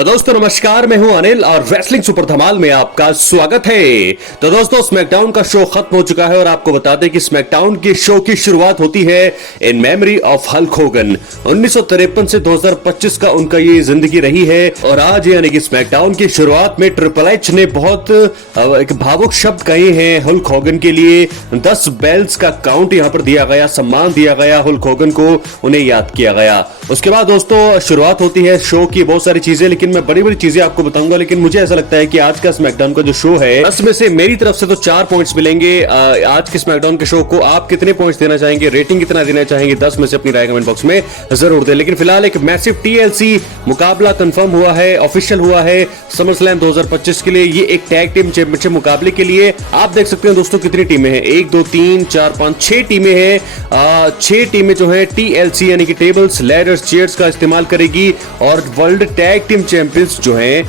तो दोस्तों नमस्कार, मैं हूं अनिल और रेसलिंग सुपर धमाल में आपका स्वागत है। तो दोस्तों स्मैकडाउन का शो खत्म हो चुका है और आपको बता दें कि स्मैकडाउन की शो की शुरुआत होती है in memory of Hulk Hogan. 1953 से 2025 का उनका ये जिंदगी रही है और आज यानी कि स्मैकडाउन की शुरुआत में ट्रिपल एच ने बहुत एक भावुक शब्द कहे हैं हल्क होगन के लिए। 10 बेल्ट्स का काउंट यहां पर दिया गया, सम्मान दिया गया हल्क होगन को, उन्हें याद किया गया। उसके बाद दोस्तों शुरुआत होती है शो की, बहुत सारी चीजें, लेकिन मैं बड़ी बड़ी चीजें आपको बताऊंगा। लेकिन मुझे ऐसा लगता है कि आज का स्मैकडाउन का जो शो है, 10 में से मेरी तरफ से तो 4 पॉइंट्स मिलेंगे। आज के स्मैकडाउन के शो को आप कितने पॉइंट्स देना चाहेंगे, रेटिंग कितना देना चाहेंगे, 10 में से अपनी राय कमेंट बॉक्स में जरूर दें। लेकिन फिलहाल एक मैसिव टीएलसी मुकाबला कंफर्म हुआ है, ऑफिशियल हुआ है समर स्लैम 2025 के लिए। ये एक टैग टीम चैंपियनशिप मुकाबले के लिए आप देख सकते हैं दोस्तों कितनी टीमें हैं, 1 2 3 4 5 6 टीमें हैं। 6 टीमें जो है टीएलसी यानी कि टेबल्स लैडर्स चेयर्स का इस्तेमाल करेगी और वर्ल्ड टैग टीम चैंपियंस जो हैं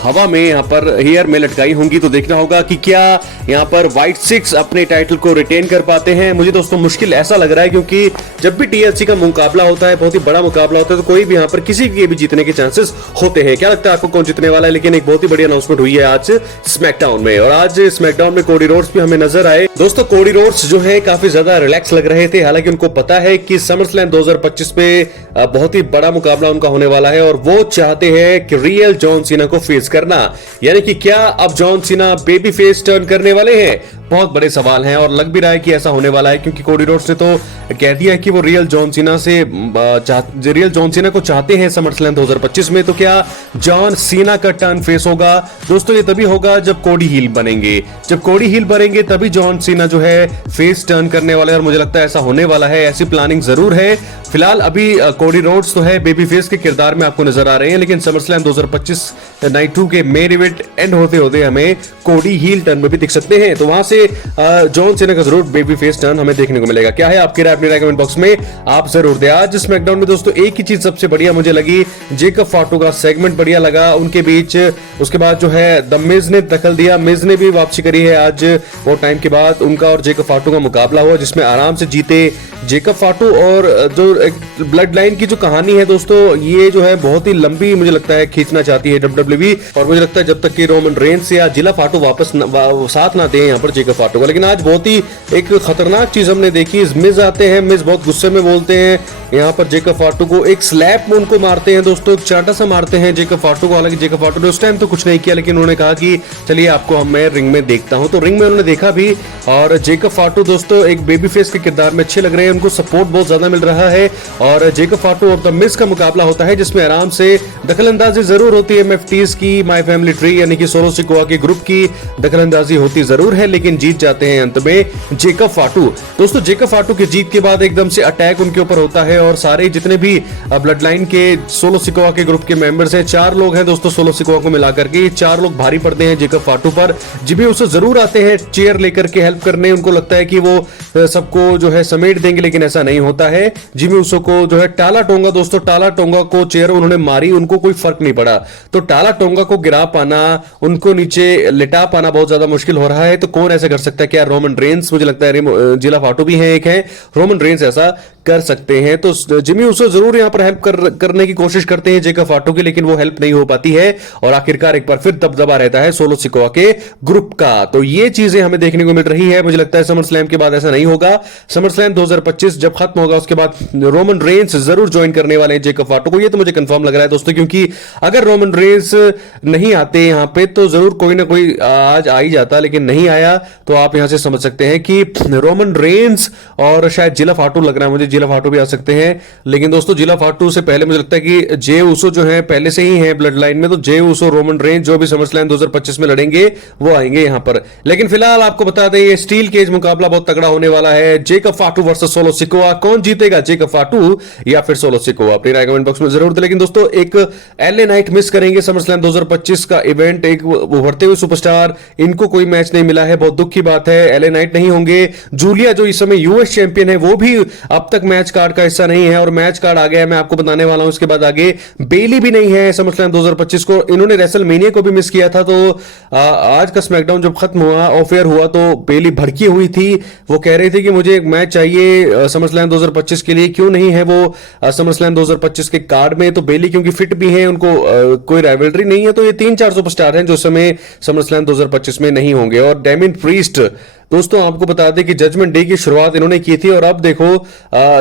हवा में यहां पर हेयर में लटकाई होंगी। तो देखना होगा कि क्या यहां पर व्हाइट सिक्स अपने टाइटल को रिटेन कर पाते हैं। मुझे दोस्तों मुश्किल ऐसा लग रहा है क्योंकि जब भी टीएलसी का मुकाबला होता है, बहुत ही बड़ा मुकाबला होता है, तो कोई भी यहां पर किसी के भी जीतने के चांसेस होते हैं। क्या लगता है आपको कौन जीतने वाला है? लेकिन एक बहुत ही बड़ी अनाउंसमेंट हुई है आज स्मैकडाउन में, और आज स्मैकडाउन में कोडी रोड्स भी हमें नजर आए। दोस्तों कोडी रोड्स जो है काफी ज्यादा रिलैक्स लग रहे थे, हालांकि उनको पता है कि समर स्लैम 2025 में बहुत ही बड़ा मुकाबला उनका होने वाला है और वो चाहते हैं कि रियल जॉन सीना को फेस करना। यानी कि क्या अब John Cena baby face turn करने वाले हैं? बहुत बड़े सवाल हैं और लग भी रहा है कि ऐसा होने वाला है, क्योंकि कोडी रोड्स ने तो कह दिया है कि वो रियल जॉन सीना को चाहते हैं समर स्लैम 2025 में। तो क्या जॉन सीना का टर्न फेस होगा? दोस्तों ये तभी होगा जब कोडी हील बनेंगे। जब कोडी हील बनेंगे तभी जॉन सीना जो है फेस टर्न करने वाले हैं और मुझे लगता है ऐसा होने वाला है, ऐसी प्लानिंग जरूर है। फिलहाल अभी कोडी रोड्स तो है बेबी फेस के किरदार में आपको नजर आ रहे हैं, लेकिन समर स्लैम 2025 नाइट 2 के मेन इवेंट एंड होते होते हमें कोडी हील टर्न में भी दिख सकते हैं। तो वहां से जॉन सीना का जरूर बेबी फेस टर्न हमें देखने को मिलेगा। क्या है आपकी राय? अपनी राय कमेंट बॉक्स में आप जरूर दें। आज स्मैकडाउन में दोस्तों एक ही चीज सबसे बढ़िया मुझे लगी, जेकब फाटू का सेगमेंट बढ़िया लगा उनके बीच। उसके बाद जो है द मिज ने दखल दिया, मिज ने भी वापसी करी है। आज वो टाइम के बाद उनका और जेकब फाटू का मुकाबला हुआ जिसमें आराम से जीते जेकब फाटू। और जो एक ब्लड लाइन की जो कहानी है दोस्तों, ये जो है बहुत ही लंबी मुझे लगता है खींचना चाहती है डब्ल्यूडब्ल्यूई, और मुझे लगता है जब तक कि रोमन रेंस या जिला फाटू वापस साथ ना दे यहाँ पर जेकब फाटू का। लेकिन आज बहुत ही एक खतरनाक चीज हमने देखी, मिज आते हैं, मिज बहुत गुस्से में बोलते हैं यहाँ पर जेकब फाटू को, एक स्लैप में उनको मारते हैं दोस्तों, एक चाटा सा मारते हैं जेकब फाटू को। हालांकि जेकब फाटू ने उस टाइम तो कुछ नहीं किया, लेकिन उन्होंने कहा कि चलिए आपको मैं रिंग में देखता हूं। तो रिंग में उन्होंने देखा भी, और जेकब फाटू दोस्तों एक बेबी फेस के किरदार में अच्छे लग रहे हैं, उनको सपोर्ट बहुत ज्यादा मिल रहा है। और जेकब फाटू और द मिज का मुकाबला होता है जिसमें आराम से दखलंदाजी जरूर होती है एमएफटीज की, माय फैमिली ट्री यानी कि सोलो सिकोआ के ग्रुप की दखलंदाजी होती जरूर है, लेकिन जीत जाते हैं अंत में जेकब फाटू। दोस्तों जेकब फाटू की जीत के बाद एकदम से अटैक उनके ऊपर होता है और सारे जितने भी ब्लड लाइन के सोलो सिकोआ के ग्रुप के मेंबर्स हैं, 4 लोग हैं दोस्तों सोलो सिकोआ को मिलाकर के, 4 लोग भारी पड़ते हैं जेकब फाटू पर। जिमी उसो जरूर आते हैं चेयर लेकर के हेल्प करने, उनको लगता है कि वो सबको जो है समेट देंगे, लेकिन ऐसा नहीं होता है। जिमी उसो को जो है टाला टोंगा दोस्तों, टाला टोंगा को चेयर उन्होंने मारी, उनको कोई फर्क नहीं पड़ा। तो टाला टोंगा को गिरा पाना, उनको नीचे लिटा पाना बहुत ज्यादा मुश्किल हो रहा है। तो कौन ऐसा कर सकता है? क्या रोमन रेंस? मुझे लगता है जिला फाटू भी है, एक है रोमन रेंस ऐसा कर सकते हैं। तो जिमी उसो जरूर यहां पर हेल्प करने की कोशिश करते हैं जेकब फाटू की, लेकिन वो हेल्प नहीं हो पाती है और आखिरकार एक बार फिर दबदबा रहता है सोलो सिकोआ के ग्रुप का। तो ये चीजें हमें देखने को मिल रही है। मुझे लगता है समर स्लैम के बाद ऐसा नहीं होगा। समर स्लैम 2025 जब खत्म होगा उसके बाद रोमन रेंस जरूर ज्वाइन करने वाले हैं जेकब फाटू को, ये तो मुझे कंफर्म लग रहा है दोस्तों, क्योंकि अगर रोमन रेंस नहीं आते यहां पे तो जरूर कोई ना कोई आज आ ही जाता, लेकिन नहीं आया। तो आप यहां से समझ सकते हैं कि रोमन रेंस और शायद जिला फाटू लग रहा है मुझे, जिला फाटू भी आ सकते हैं। लेकिन दोस्तों जिला फाटू से पहले मुझे लगता है कि जे उसो जो है पहले से ही है ब्लड लाइन में, तो जे उसो रोमन रेंस जो भी समर स्लैम 2025 में लड़ेंगे वो आएंगे यहां पर। लेकिन फिलहाल आपको बता दें ये स्टील केज मुकाबला बहुत तगड़ा होने वाला है, जेकब फाटू वर्सेस सोलो सिकोआ। कौन जीतेगा, जेकब फाटू या फिर सोलो सिकोआ? अपनी राय कमेंट बॉक्स में जरूर दें। लेकिन दोस्तों एक एलए नाइट मिस करेंगे समर स्लैम 2025 का इवेंट, एक उभरते हुए सुपरस्टार, इनको कोई मैच नहीं मिला है, बहुत दुख की बात है। एलए नाइट नहीं होंगे। जूलिया जो इस समय यूएस चैंपियन है वो भी अब तक तक मैच कार्ड का हिस्सा नहीं है और मैच कार्ड आ गया है, मैं आपको बताने वाला हूं। इसके बाद आगे बेली भी नहीं है समरस्लैम 2025 को, इन्होंने रेसलमेनिया को भी मिस किया था। तो आज का स्मैकडाउन जब खत्म हुआ, ऑफ एयर हुआ, तो बेली भड़की हुई थी। वो कह रही थी कि मुझे एक मैच चाहिए समरस्लैम 2025 के लिए, क्यों नहीं है वो समरस्लैम 2025 के कार्ड में। तो बेली क्योंकि फिट भी है, उनको कोई राइवलरी नहीं है, तो ये 3-4 सुपरस्टार हैं जो समय समरस्लैम 2025 में नहीं होंगे। और डेमिन प्रीस्ट दोस्तों आपको बता दें कि जजमेंट डे की शुरुआत इन्होंने की थी और अब देखो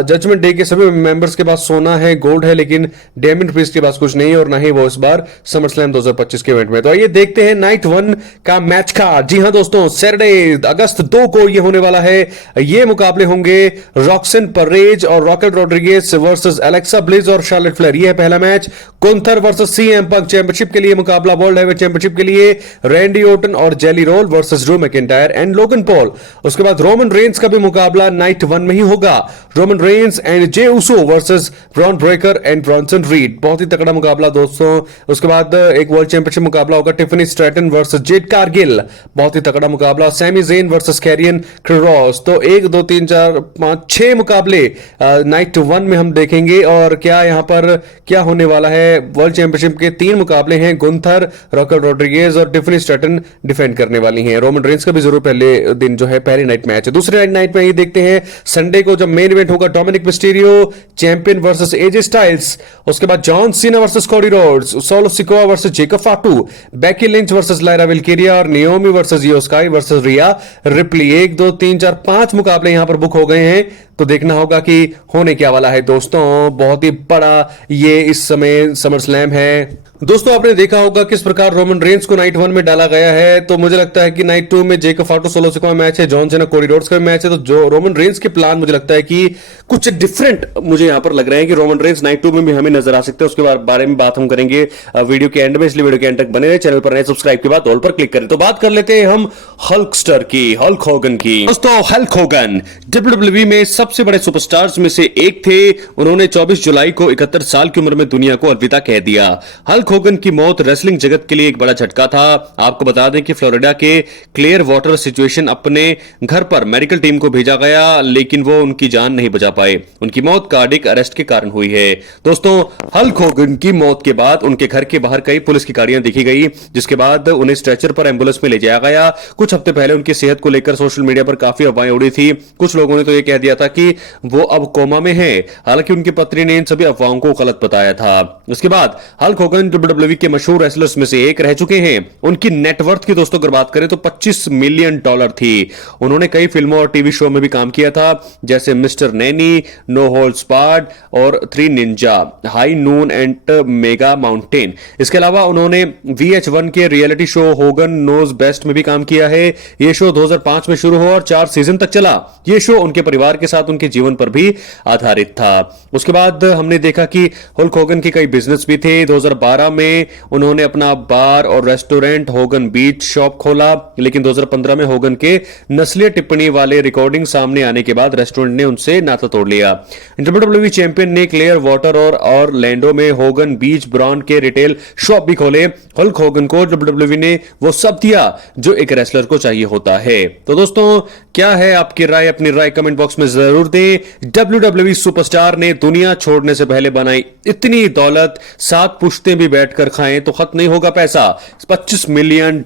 जजमेंट डे के सभी मेंबर्स के पास सोना है, गोल्ड है, लेकिन डेमिन प्रीस्ट के पास कुछ नहीं है और ना ही वो इस बार समरस्लैम 2025 के इवेंट में। तो आइए देखते हैं नाइट 1 का मैच कार्ड। जी हां दोस्तों, सैटरडे अगस्त 2 को ये होने वाला है। ये मुकाबले होंगे रॉक्सन परेज और Raquel Rodriguez versus Alexa Bliss और शार्लेट फ्लेयर। ये है पहला match. Gunther versus CM Punk championship के लिए मुकाबला, वर्ल्ड हैवीवेट चैंपियनशिप के लिए रैंडी ओर्टन और Jelly Roll versus Drew McIntyre and Logan Paul. उसके बाद रोमन रेंस का भी मुकाबला नाइट 1 में ही होगा, Roman Reigns and Jey Uso versus Bron Breakker and Bronson Reed. बहुत ही तगड़ा मुकाबला दोस्तों। उसके बाद एक वर्ल्ड चैंपियनशिप मुकाबला होगा, Tiffany Stratton versus Jade Cargill, बहुत ही तगड़ा मुकाबला। Sammy Zayn versus Karrion Kross. तो 1 2 3 4 5 6 मुकाबले नाइट 1 में हम देखेंगे। और क्या यहां पर क्या होने वाला है, वर्ल्ड चैंपियनशिप के 3 मुकाबले हैं, गुंथर, रॉकेट रॉड्रिगेज और टिफनी स्ट्रैटन डिफेंड करने वाली हैं। रोमन रेंस का भी जरूर पहले दिन जो है पहली नाइट मैच है। दूसरे नाइट में ये देखते हैं संडे को जब मेन इवेंट होगा, Dominik Mysterio champion versus AJ Styles. उसके बाद John Cena versus Cody Rhodes, Solo Sikoa versus Jacob Fatu, Becky Lynch versus Lyra Valkyria और Naomi versus Iyo Sky versus Rhea Ripley. 1 2 3 4 5 मुकाबले यहां पर book हो गए हैं, तो देखना होगा कि होने क्या वाला है दोस्तों। बहुत ही बड़ा ये इस समय समरस्लैम है। दोस्तों आपने देखा होगा किस प्रकार रोमन रेंस को नाइट 1 में डाला गया है, तो मुझे लगता है कि नाइट 2 में जेकब फाटू सोलो सिकोआ मैच है, जॉन सीना कोडी रोड्स का मैच है। तो जो रोमन रेंस के प्लान मुझे लगता है कि कुछ डिफरेंट मुझे यहां पर लग रहे हैं कि रोमन रेंस नाइट 2 में भी हमें नजर आ सकते हैं। उसके बारे में बात हम करेंगे वीडियो के एंड में, इसलिए वीडियो के एंड तक बने रहे। चैनल पर नए सब्सक्राइब के बाद ऑल पर क्लिक करें। तो बात कर लेते हैं हम हल्कस्टर की, हल्क होगन की। दोस्तों हल्क होगन WWE में सबसे बड़े सुपरस्टार्स में से एक थे। उन्होंने 24 जुलाई को 71 साल की उम्र में दुनिया को अलविदा कह दिया। हल्क होगन की मौत रेसलिंग जगत के लिए एक बड़ा झटका था। आपको बता दें कि फ्लोरिडा के क्लियर वाटर सिचुएशन अपने घर पर मेडिकल टीम को भेजा गया, लेकिन वो उनकी जान नहीं बचा पाए। उनकी मौत कार्डियक अरेस्ट के कारण हुई है। दोस्तों हल्क होगन की मौत के बाद उनके घर के बाहर कई पुलिस की गाड़ियां दिखी गई, जिसके बाद उन्हें स्ट्रेचर पर एम्बुलेंस में ले जाया गया। कुछ हफ्ते पहले उनकी सेहत को लेकर सोशल मीडिया पर काफी अफवाहें उड़ी थी। कुछ लोगों ने तो यह कह दिया था कि वो अब कोमा में है, हालांकि उनकी पत्नी ने इन सभी अफवाहों को गलत बताया था। उसके बाद हल्क होगन WWE के मशहूर रेसलर्स में से एक रह चुके हैं। उनकी नेटवर्थ की दोस्तों अगर बात करें तो $25 मिलियन थी। उन्होंने कई फिल्मों और टीवी शो में भी काम किया था, जैसे mister nanny, no holds barred और 3 ninja, high noon and mega mountain. इसके अलावा उन्होंने VH1 के reality show Hogan knows best में भी काम किया है। यह शो 2005 में शुरू हुआ और 4 सीजन तक चला। यह शो उनके परिवार के साथ उनके जीवन पर भी आधारित था। उसके बाद हमने देखा कि हल्क होगन के कई बिजनेस भी थे। 2012 में उन्होंने अपना बार और रेस्टोरेंट होगन बीच शॉप खोला, लेकिन 2015 में होगन के नस्लीय टिप्पणी वाले रिकॉर्डिंग सामने आने के बाद रेस्टोरेंट ने उनसे नाता तोड़ लिया। WWE चैंपियन ने क्लियर वाटर और ऑरलैंडो में होगन बीच ब्रांड के रिटेल शॉप भी खोले। हल्क होगन को WWE ने वो सब दिया जो एक रेसलर को चाहिए होता है। तो दोस्तों क्या है आपकी राय, अपनी राय कमेंट बॉक्स में जरूर दें। WWE सुपरस्टार ने दुनिया छोड़ने से पहले बनाई इतनी दौलत, 7 पुश्तें भी बैठकर खाएं तो खत्म नहीं होगा पैसा। $25 मिलियन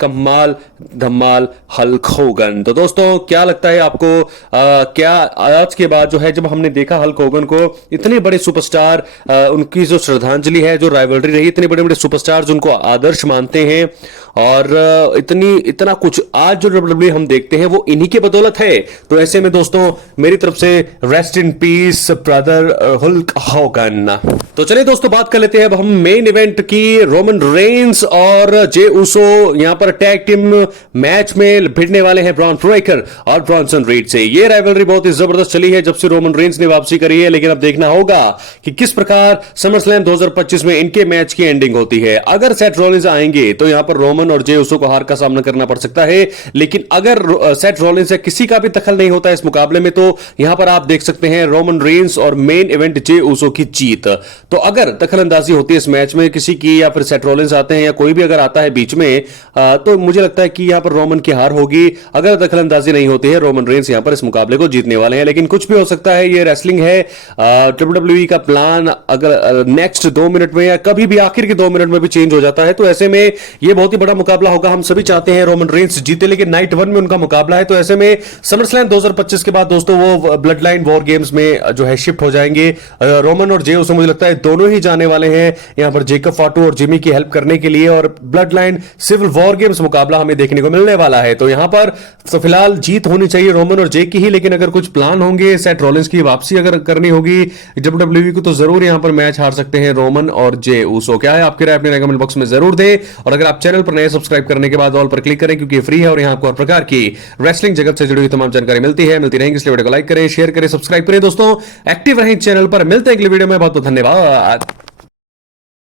कमाल धमाल हल्क होगन। तो दोस्तों क्या लगता है आपको, क्या आज के बाद जो है जब हमने देखा हल्क होगन को, इतने बड़े सुपरस्टार, उनकी जो श्रद्धांजलि है, जो राइवलरी रही, इतने बड़े बड़े सुपरस्टार जिनको आदर्श मानते हैं और इतना कुछ आज जो WWE हम देखते हैं वो इन्हीं की बदौलत है। तो ऐसे में दोस्तों मेरी तरफ से rest in peace brother Hulk Hogan. तो चलिए दोस्तों बात कर लेते हैं अब हम मेन इवेंट की। रोमन रेंस और जे उसो यहां पर टैग टीम मैच में भिड़ने वाले हैं ब्रॉन ब्रेकर और ब्रॉनसन रीड से। ये राइवलरी बहुत ही जबरदस्त चली है जब से रोमन रेंस ने वापसी करी है, लेकिन अब देखना होगा कि किस प्रकार समरस्लैम 2025 में इनके मैच की एंडिंग होती है। अगर सेथ रॉलिंस आएंगे तो यहां पर रोमन और जे उसो को हार का सामना करना पड़ सकता है, लेकिन अगर सेथ रॉलिंस या किसी का भी दखल नहीं होता इस मुकाबले में, तो यहां पर आप देख सकते हैं रोमन रेंस और मेन इवेंट जे उसो की जीत। तो अगर दखल अंदाजी होती है इस मैच में किसी की, या फिर सेथ रॉलिंस आते हैं या कोई भी अगर आता है बीच में, तो मुझे लगता है कि यहां पर रोमन की हार होगी अगर दखलंदाजी नहीं होती है। रोमन रेंस यहां पर इस मुकाबले को जीतने वाले हैं, लेकिन कुछ भी हो सकता है, ये रेसलिंग है। WWE का प्लान अगर नेक्स्ट 2 मिनट में या कभी भी आखिर के 2 मिनट में भी चेंज हो जाता है, तो ऐसे में ये बहुत ही बड़ा मुकाबला होगा। हम सभी चाहते हैं रोमन रेंस जीते, लेकिन नाइट 1 में उनका मुकाबला है, तो ऐसे में समरस्लैम 2025 के बाद दोस्तों वो ब्लड लाइन वॉर गेम्स में जो है शिफ्ट हो जाएंगे। रोमन और जे उसमें मुझे लगता है दोनों ही जाने वाले हैं यहां पर जेकब फाटू और जिमी की हेल्प करने के लिए, और bloodline civil war games मुकाबला हमें देखने को मिलने वाला है। तो यहां पर तो फिलहाल जीत होनी चाहिए रोमन और जे की ही, लेकिन अगर कुछ प्लान होंगे, सेथ रॉलिंस की वापसी अगर करनी होगी WWE को, तो जरूर यहां पर मैच हार सकते हैं रोमन और जे ऊसो। क्या है आपकी राय, अपने कमेंट बॉक्स में जरूर दें, और अगर आप चैनल पर नए सब्सक्राइब करने के बाद ऑल पर क्लिक करें, क्योंकि ये फ्री है और यहां आपको हर प्रकार की रेसलिंग जगत से जुड़ी हुई तमाम जानकारी मिलती रहेंगी। इसलिए वीडियो को लाइक करें, शेयर करें, सब्सक्राइब करें दोस्तों, एक्टिव रहें चैनल पर। मिलते हैं अगली वीडियो में, बहुत बहुत धन्यवाद।